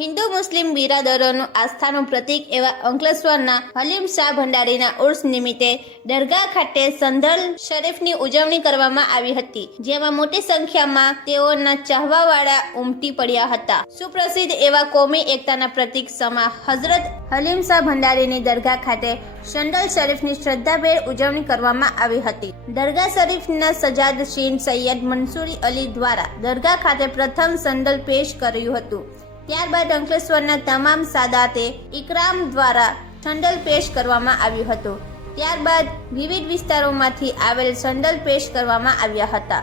હિન્દુ મુસ્લિમ બિરાદરોનું આસ્થાનું પ્રતીક એવા અંકલેશ્વરના હલીમ શાહ ભંડારીના ઉર્સ નિમિત્તે દરગાહ ખાતે સંદલ શરીફની ઉજવણી કરવામાં આવી હતી, જેમાં મોટી સંખ્યામાં તેઓના ચાહવાવાળા ઉમટી પડ્યા હતા. સુપ્રસિદ્ધ એવા કોમી એકતાના પ્રતીક સમા હઝરત હલીમ શાહ ભંડારીની દરગાહ ખાતે સંદલ શરીફની શ્રદ્ધાભેર ઉજવણી કરવામાં આવી હતી. દરગાહ શરીફના સજાદ શીન સૈયદ મંસૂરી અલી દ્વારા દરગાહ ખાતે પ્રથમ સંદલ પેશ કર્યું હતું. ત્યારબાદ અંકલેશ્વરના તમામ સાદાતે ઇકરામ દ્વારા સંદલ પેશ કરવામાં આવ્યું હતું. ત્યારબાદ વિવિધ વિસ્તારોમાંથી આવેલ સંદલ પેશ કરવામાં આવ્યા હતા.